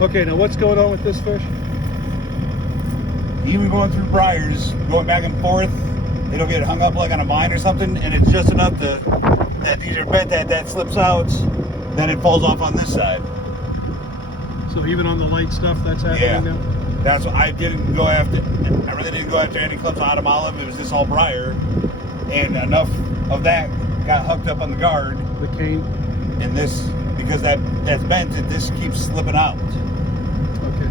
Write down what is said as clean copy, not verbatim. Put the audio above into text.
Okay, now what's going on with this fish? Even going through briars, going back and forth, it'll get hung up like on a vine or something, and it's just enough that these are bent that slips out, then it falls off on this side. So even on the light stuff, that's happening Yeah. now? That's what I didn't go after. I really didn't go after any clips of autumn olive. It was just all briar, and enough of that got hooked up on the guard. The cane? And this, because that's bent, this keeps slipping out. Okay.